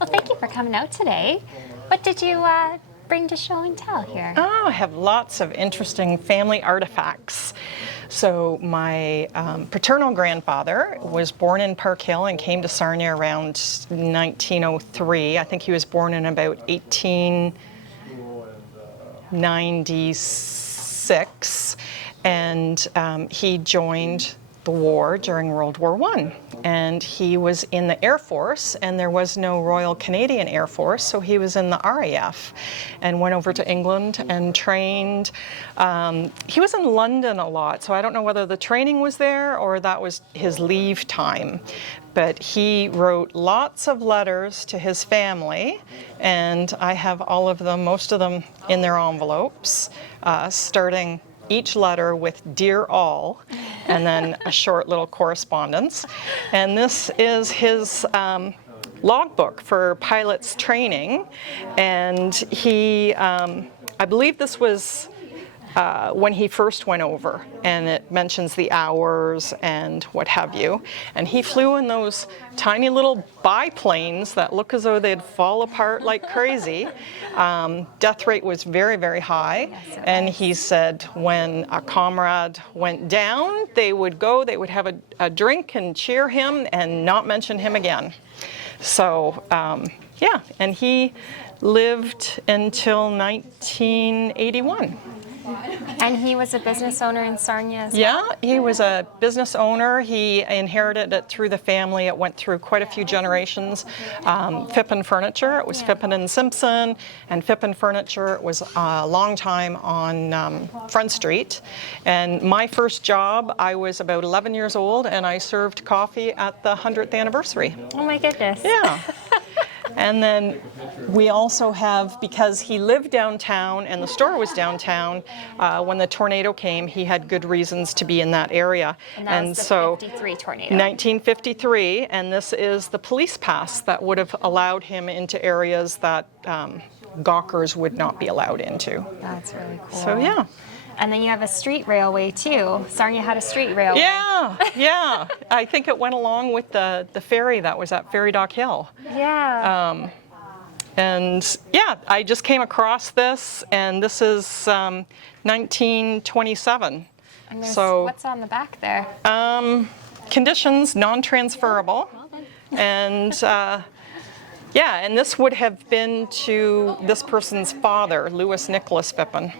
Well, thank you for coming out today. What did you bring to show and tell here? Oh, I have lots of interesting family artifacts. So my paternal grandfather was born in Park Hill and came to Sarnia around 1903. I think he was born in about 1896, and he joined the war during World War I. And he was in the Air Force, and there was no Royal Canadian Air Force, so he was in the RAF and went over to England and trained. He was in London a lot, so I don't know whether the training was there or that was his leave time. But he wrote lots of letters to his family, and I have all of them, most of them in their envelopes, starting each letter with "Dear All," and then a short little correspondence. And this is his logbook for pilot's training. And he, I believe this was when he first went over, and it mentions the hours and what have you. And he flew in those tiny little biplanes that look as though they'd fall apart like crazy. Death rate was very, very high. And he said when a comrade went down, they would go, they would have a drink and cheer him and not mention him again. So, yeah, and he lived until 1981. And he was a business owner in Sarnia as well? Yeah, he was a business owner. He inherited it through the family. It went through quite a few generations. Phippen Furniture, it was Phippen and Simpson, and Phippen Furniture was a long time on Front Street. And my first job, I was about 11 years old, and I served coffee at the 100th anniversary. Oh my goodness. Yeah. And then we also have, because he lived downtown and the store was downtown, when the tornado came, he had good reasons to be in that area. And that was the 53 tornado. 1953, and this is the police pass that would have allowed him into areas that gawkers would not be allowed into. That's really cool. So, yeah. And then you have a street railway too. Sarnia had a street railway. Yeah, yeah. I think it went along with the ferry that was at Ferry Dock Hill. Yeah. And yeah, I just came across this, and this is 1927. And so what's on the back there? Conditions non-transferable. And yeah, and this would have been to this person's father, Louis Nicholas Phippen.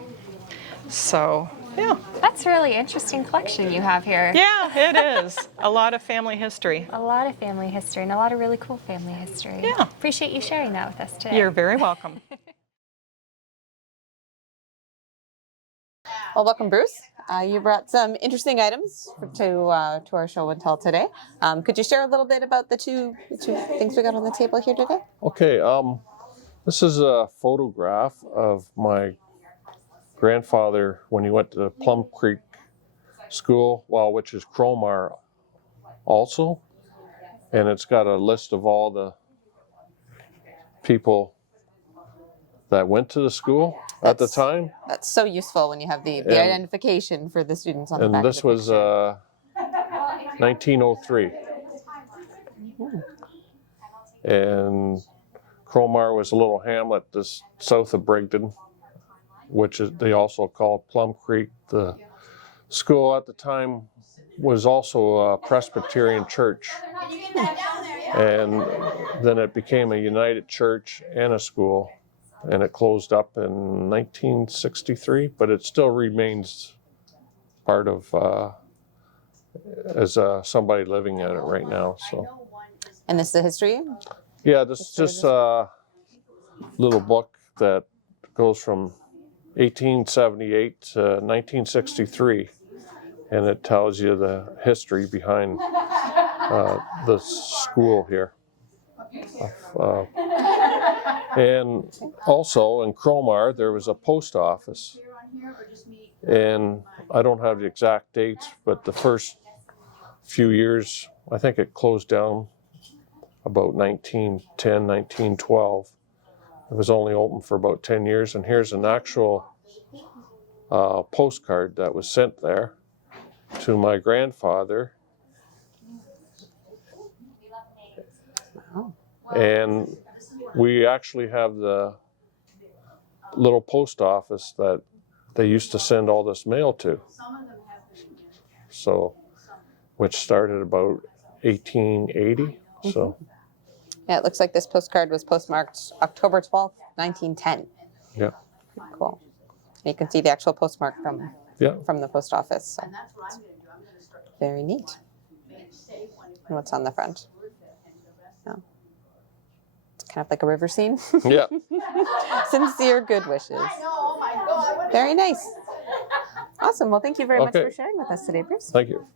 So, yeah. That's a really interesting collection you have here. Yeah, it is. A lot of family history. A lot of family history and a lot of really cool family history. Yeah. Appreciate you sharing that with us today. You're very welcome. Well, welcome, Bruce. You brought some interesting items to our show and tell today. Could you share a little bit about the two things we got on the table here today? Okay. This is a photograph of my grandfather when he went to Plum Creek School, which is Cromar also, and it's got a list of all the people that went to the school at the time. That's so useful when you have the identification for the students on the back. And this was 1903. And Cromar was a little hamlet just south of Brigden, which they also called Plum Creek. The school at the time was also a Presbyterian church. And then it became a United Church and a school, and it closed up in 1963, but it still remains part of, as somebody living in it right now. So. And this is the history? Yeah, this is just a little book that goes from 1878 to 1963, and it tells you the history behind the school here. And also in Cromar there was a post office, and I don't have the exact dates, but the first few years, I think it closed down about 1910, 1912. It was only open for about 10 years, and here's an actual postcard that was sent there to my grandfather. And we actually have the little post office that they used to send all this mail to. So, which started about 1880. So, Yeah, it looks like this postcard was postmarked October 12th, 1910. yeah, Cool. And you can see the actual postmark yeah. from the post office. So. Very neat. And what's on the front? Oh. It's kind of like a river scene. Yeah. Sincere good wishes. Very nice. Awesome. Well, thank you very much Okay. for sharing with us today, Bruce. Thank you.